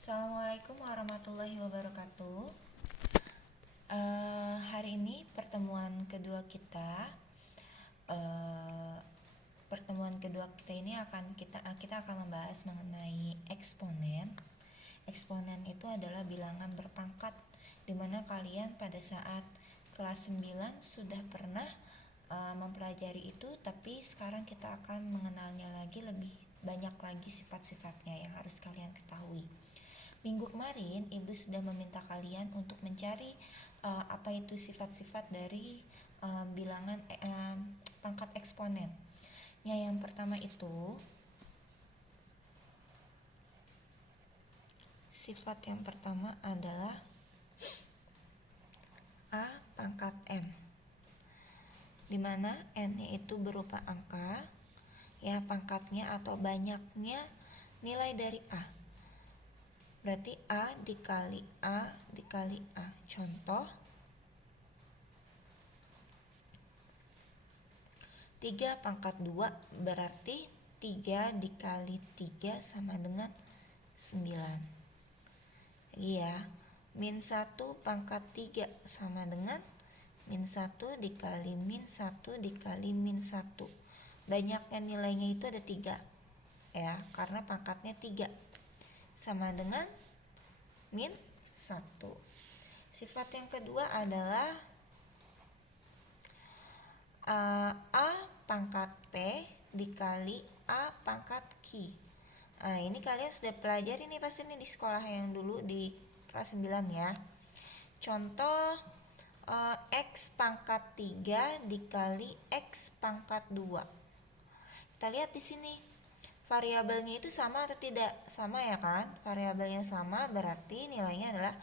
Assalamualaikum warahmatullahi wabarakatuh. Hari ini pertemuan kedua kita. Ini kita akan membahas mengenai eksponen. Eksponen itu adalah bilangan berpangkat, di mana kalian pada saat kelas 9 sudah pernah mempelajari itu, tapi sekarang kita akan mengenalnya lagi, lebih banyak lagi sifat-sifatnya yang harus kalian ketahui. Minggu kemarin Ibu sudah meminta kalian untuk mencari apa itu sifat-sifat dari bilangan pangkat eksponen. Yang pertama itu sifat yang pertama adalah A pangkat N, di mana N-nya itu berupa angka, ya, pangkatnya atau banyaknya nilai dari A. Berarti A dikali A dikali A. Contoh 3 pangkat 2 berarti 3 dikali 3 sama dengan 9. Iya, min 1 pangkat 3 sama dengan min 1 dikali min 1 dikali min 1. Banyaknya nilainya itu ada 3, ya, karena pangkatnya 3, sama dengan min 1. Sifat yang kedua adalah A pangkat P dikali A pangkat Q. Nah, ini kalian sudah pelajari nih pasti nih di sekolah yang dulu di kelas 9 ya. Contoh X pangkat 3 dikali X pangkat 2. Kita lihat di sini. Variabelnya itu sama atau tidak? Sama ya kan? Variabelnya sama berarti nilainya adalah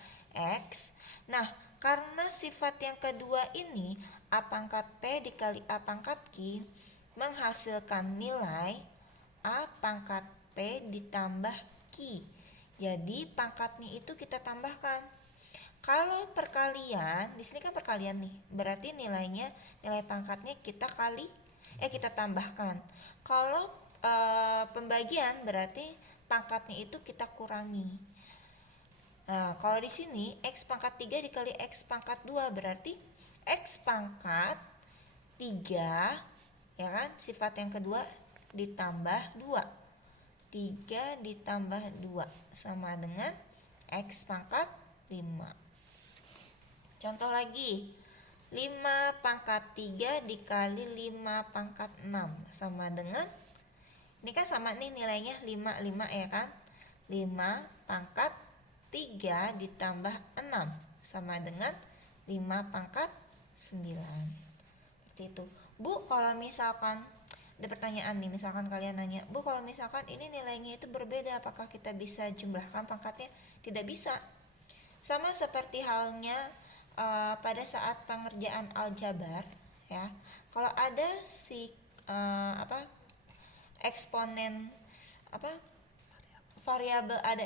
X. Nah, karena sifat yang kedua ini A pangkat P dikali A pangkat Q menghasilkan nilai A pangkat P ditambah Q. Jadi pangkatnya itu kita tambahkan. Kalau perkalian, di sini kan perkalian nih, berarti nilai pangkatnya kita tambahkan. Kalau pembagian berarti pangkatnya itu kita kurangi. Nah, kalau di sini X pangkat 3 dikali X pangkat 2 berarti X pangkat 3, ya kan, sifat yang kedua ditambah 2. 3 ditambah 2 sama dengan X pangkat 5. Contoh lagi, 5 pangkat 3 dikali 5 pangkat 6 sama dengan, ini kan sama nih nilainya 5 ya kan, 5 pangkat 3 ditambah 6 sama dengan 5 pangkat 9. Seperti itu. Bu, kalau misalkan ada pertanyaan nih, misalkan kalian nanya, Bu, kalau misalkan ini nilainya itu berbeda, apakah kita bisa jumlahkan pangkatnya? Tidak bisa. Sama seperti halnya pada saat pengerjaan aljabar, ya. Kalau ada eksponen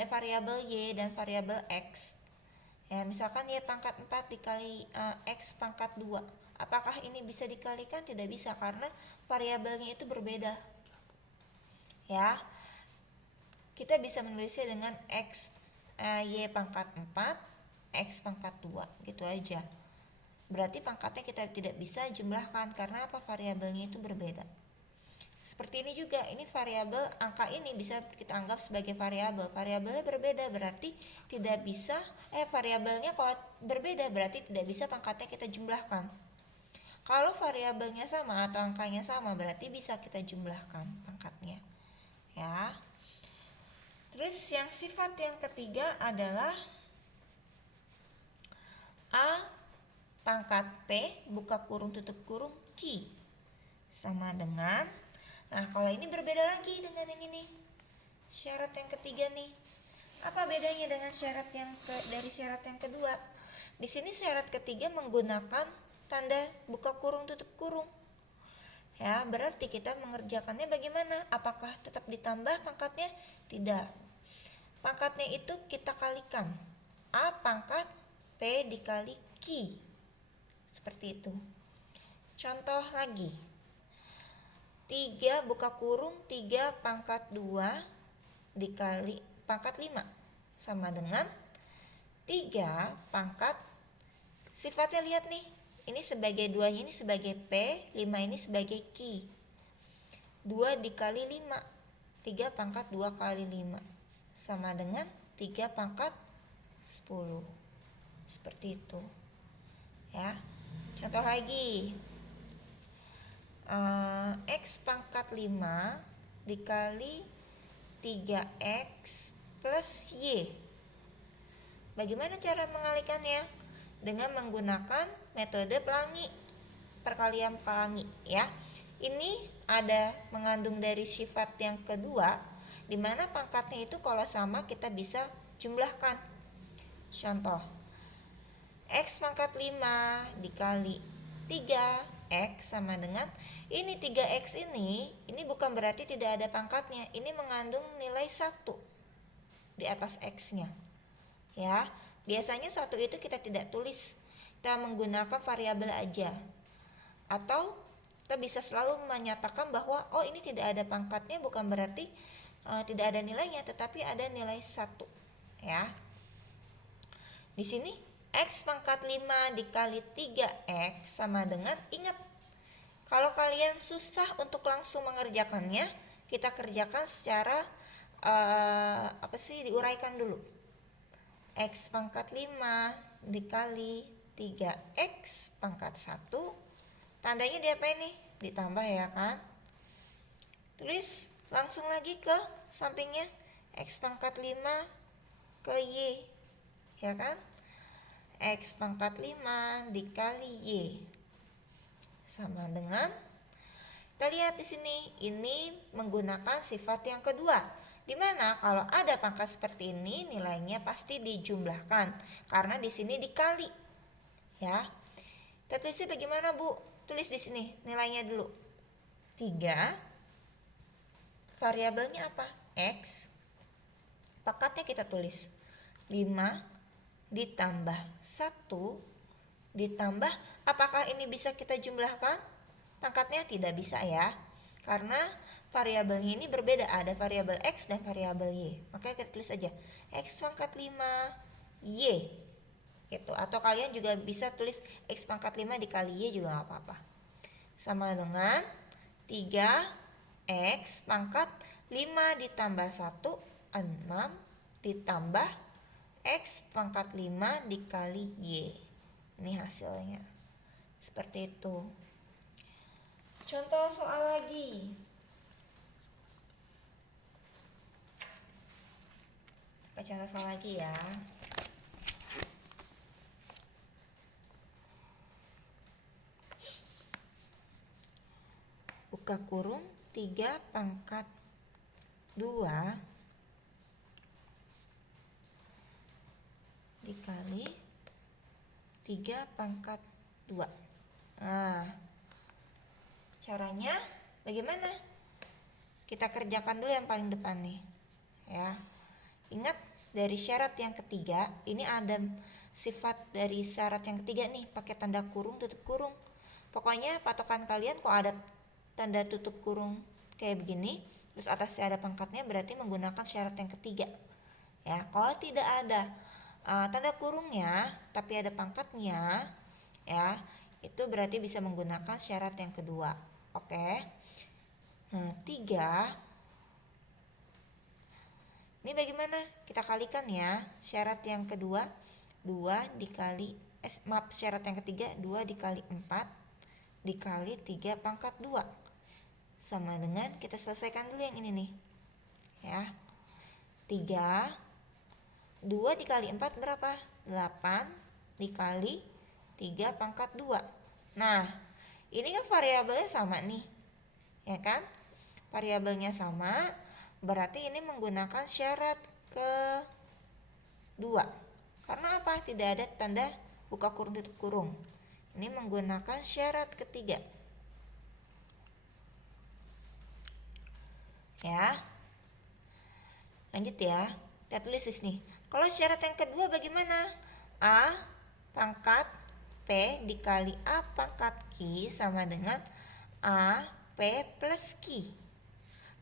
variabel Y dan variabel X, ya, misalkan Y pangkat 4 dikali X pangkat 2, apakah ini bisa dikalikan? Tidak bisa, karena variabelnya itu berbeda, ya. Kita bisa menulisnya dengan Y pangkat 4 X pangkat 2, gitu aja. Berarti pangkatnya kita tidak bisa jumlahkan karena variabelnya itu berbeda. Seperti ini juga, ini variabel angka ini bisa kita anggap sebagai variabelnya berbeda, berarti tidak bisa variabelnya kalau berbeda berarti tidak bisa pangkatnya kita jumlahkan. Kalau variabelnya sama atau angkanya sama berarti bisa kita jumlahkan pangkatnya, ya. Terus yang sifat yang ketiga adalah A pangkat P buka kurung tutup kurung Q sama dengan, nah, kalau ini berbeda lagi dengan yang ini. Syarat yang ketiga nih. Apa bedanya dengan dari syarat yang kedua? Di sini syarat ketiga menggunakan tanda buka kurung tutup kurung. Ya, berarti kita mengerjakannya bagaimana? Apakah tetap ditambah pangkatnya? Tidak. Pangkatnya itu kita kalikan. A pangkat P dikali Q. Seperti itu. Contoh lagi. 3 buka kurung 3 pangkat 2 dikali pangkat 5 sama dengan 3 pangkat sifatnya. Lihat nih, ini sebagai 2-nya ini sebagai P, 5 ini sebagai Q. 2 dikali 5, 3 pangkat 2 kali 5 sama dengan 3 pangkat 10. Seperti itu ya. Contoh lagi, X pangkat 5 dikali 3X plus Y. Bagaimana cara mengalikannya? Dengan menggunakan metode pelangi, perkalian pelangi ya. Ini ada mengandung dari sifat yang kedua, di mana pangkatnya itu kalau sama kita bisa jumlahkan. Contoh, X pangkat 5 dikali 3X sama dengan ini 3X ini bukan berarti tidak ada pangkatnya. Ini mengandung nilai 1 di atas X-nya. Ya, biasanya 1 itu kita tidak tulis. Kita menggunakan variabel aja. Atau kita bisa selalu menyatakan bahwa oh ini tidak ada pangkatnya, bukan berarti tidak ada nilainya, tetapi ada nilai 1 ya. Di sini X pangkat 5 dikali 3X sama dengan, ingat, kalau kalian susah untuk langsung mengerjakannya, kita kerjakan secara diuraikan dulu. X pangkat 5 dikali 3X pangkat 1, tandanya diapain nih? Ditambah ya kan? Tulis langsung lagi ke sampingnya, X pangkat 5 ke Y, ya kan? X pangkat 5 dikali Y sama dengan, kita lihat di sini, ini menggunakan sifat yang kedua, di mana kalau ada pangkat seperti ini nilainya pasti dijumlahkan karena di sini dikali ya. Kita tulisnya bagaimana, Bu? Tulis di sini nilainya dulu. 3, variabelnya apa? X. Pangkatnya kita tulis 5 ditambah 1 ditambah, apakah ini bisa kita jumlahkan? Pangkatnya tidak bisa ya, karena variabelnya ini berbeda, ada variabel X dan variabel Y. Makanya kita tulis aja X pangkat 5 Y gitu. Atau kalian juga bisa tulis X pangkat 5 dikali Y juga gak apa-apa. Sama dengan 3X pangkat 5 ditambah 1 6 ditambah X pangkat 5 dikali Y. Ini hasilnya. Seperti itu. Contoh soal lagi. Kita contoh soal lagi ya. Buka kurung 3 pangkat 2 dikali 3 pangkat 2. Nah, caranya bagaimana? Kita kerjakan dulu yang paling depan nih ya. Ingat, dari syarat yang ketiga ini ada sifat dari syarat yang ketiga nih, pakai tanda kurung, tutup kurung. Pokoknya patokan kalian kok ada tanda tutup kurung kayak begini, terus atasnya ada pangkatnya, berarti menggunakan syarat yang ketiga ya. Kalau tidak ada tanda kurungnya tapi ada pangkatnya ya, itu berarti bisa menggunakan syarat yang kedua. Oke. Nah, 3 ini bagaimana? Kita kalikan ya. Syarat yang kedua 2 dikali syarat yang ketiga 2 dikali 4 dikali 3 pangkat 2 sama dengan, kita selesaikan dulu yang ini nih ya. 2 dikali 4 berapa? 8 dikali 3 pangkat 2. Nah, ini kan variabelnya sama nih ya kan? Variabelnya sama, berarti ini menggunakan syarat kedua. Karena apa? Tidak ada tanda buka kurung tutup kurung. Ini menggunakan syarat ketiga ya. Lanjut ya, kita tulis di sini. Kalau syarat yang kedua bagaimana? A pangkat P dikali A pangkat Q sama dengan A P plus Q.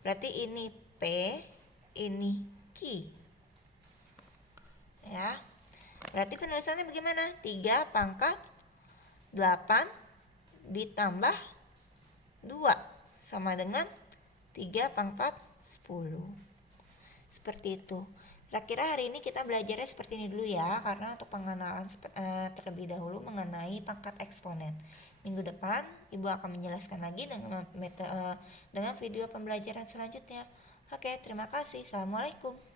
Berarti ini P, ini Q. ya. Berarti penulisannya bagaimana? 3 pangkat 8 ditambah 2 sama dengan 3 pangkat 10. Seperti itu. Kira-kira hari ini kita belajarnya seperti ini dulu ya, karena untuk pengenalan terlebih dahulu mengenai pangkat eksponen. Minggu depan Ibu akan menjelaskan lagi dengan video pembelajaran selanjutnya. Oke, terima kasih. Assalamualaikum.